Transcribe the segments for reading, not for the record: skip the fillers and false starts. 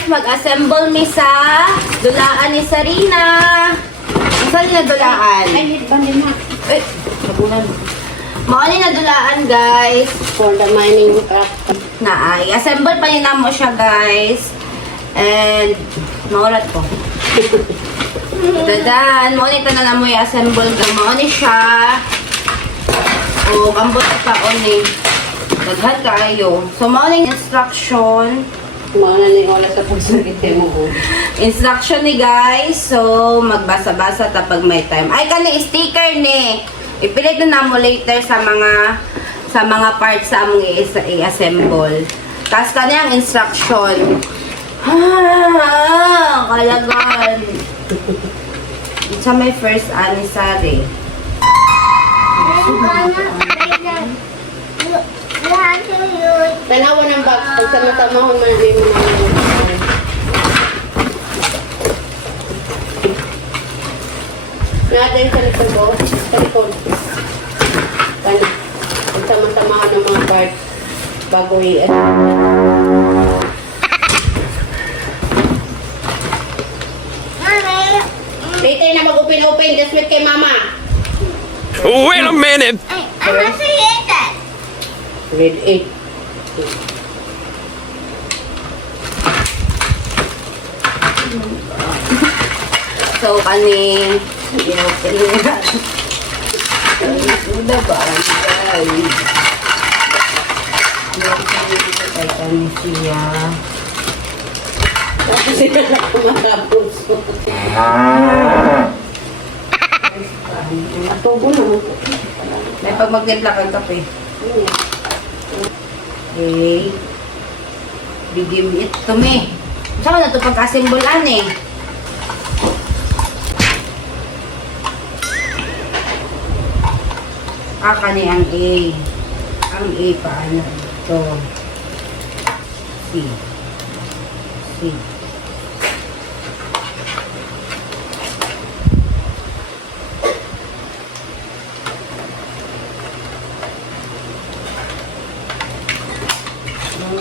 guys, mag-assemble mi sa dulaan ni Sarina. Saan na dulaan? Ay, need ba din ha? Eh, sabunan. Mauli na dulaan, guys. For the mining truck. Naay. Assemble pa rin mo siya, guys. And, maulat ko. Dadan, mauli ta na mo i-assemble ka. Mauli siya. O, kambot pa ni. Daghan kayo. So, mauli instruction. Mga na yung oras sa pagsagit mo ko. Instruction ni guys. So, magbasa-basa tapag may time. Ay, kani sticker ni. Ipilit na mo later sa mga parts sa among i-assemble. Tapos kani ang instruction. Kalagan. Sa may first anniversary. Tanawa ng box. Pag sama-tamahon man din mo naman. Natin sa likod ko. Sa likod. Pag sama-tamahan ng mga part bago i-edit. Later na mag-open-open. Just wait kay mama. Wait a minute! Grade 8. So, kani i-open niya. Suda ba? Guys. Kay kani siya. Tapos sila na kumatapos. Atubo na mo. May pag magtimpla kang kape. Okay. Video it to me. Saan na ito pagkasimbolan eh? Kani ang A. Ang A paano? Ito. C. C.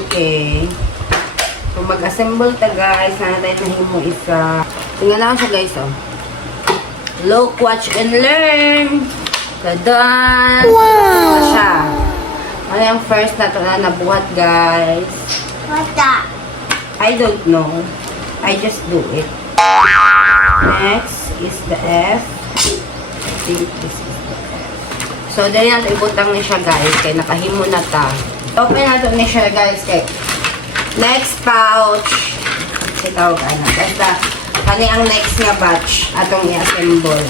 Okay. So, mag-assemble ta guys. Sana tayo nahimo isa. Tingnan lang siya guys, oh. Look, watch, and learn. Tadan! Wow! Siya. Ano yung first na ito na nabuhat guys? What's that? I don't know. I just do it. Next is the F. I think this is the F. So, dali natin ibutang ni siya guys. Kaya nakahimo na ta. Open natin ni siya guys. Kaya next pouch. Kasi tawag ano. Basta, kani ang next nga batch. Atong i-assemble.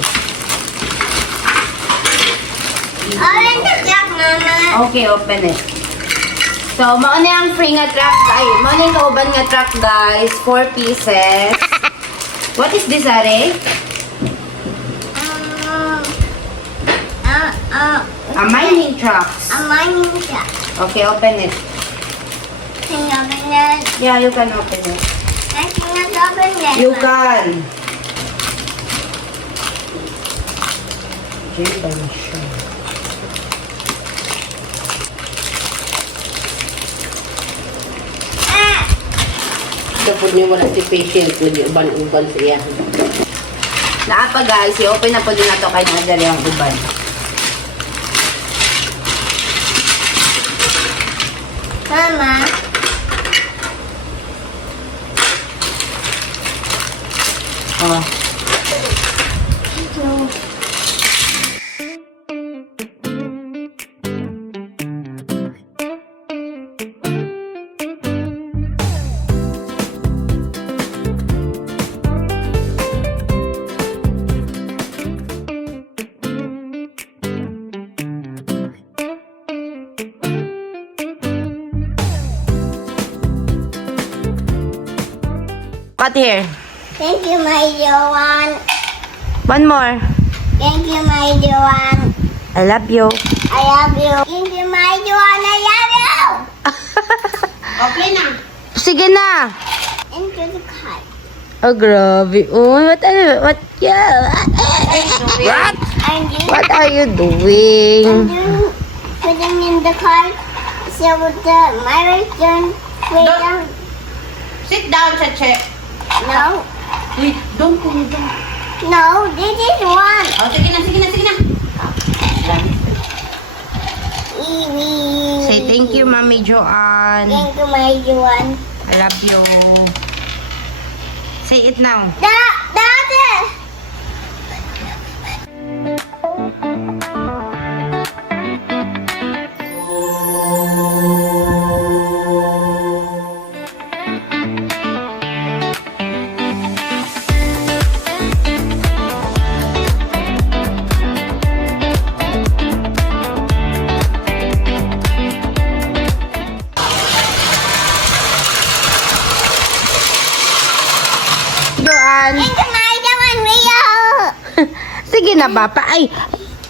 Open the truck, Mama. Okay, open it. So, mauna yung free nga truck. Ay, mauna yung kauban nga truck guys. 4 pieces. What is this, Are? A mining trucks. A mining truck. Okay, open it. Can you open it? Yeah, you can open it. I cannot open it. You can. Kapag niya wala si patient, nag-uban-uban siya. Naapa guys, i-open na po din na to kay Nadal yung uban. Mama. Oh. What here? Thank you, my dear one. One more. Thank you, my dear one. I love you. I love you. Thank you, my dear one. I love you. Okay na. Sige na. Into the car. Oh, grabe. Oh, what? Yeah. What? And you, What are you doing? putting in the car. So the my turn. Wait down. Sit down, Cheche. No. Wait, don't go, don't. No, this is one. Oh, sige na, sige na, sige na. Say thank you, Mami Joanne. Thank you, my Juan. I love you. Say it now. Daddy. Joanne. Thank you, my Juan, Rio. Sige na ba? Ay,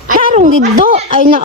karong dito. Ay, na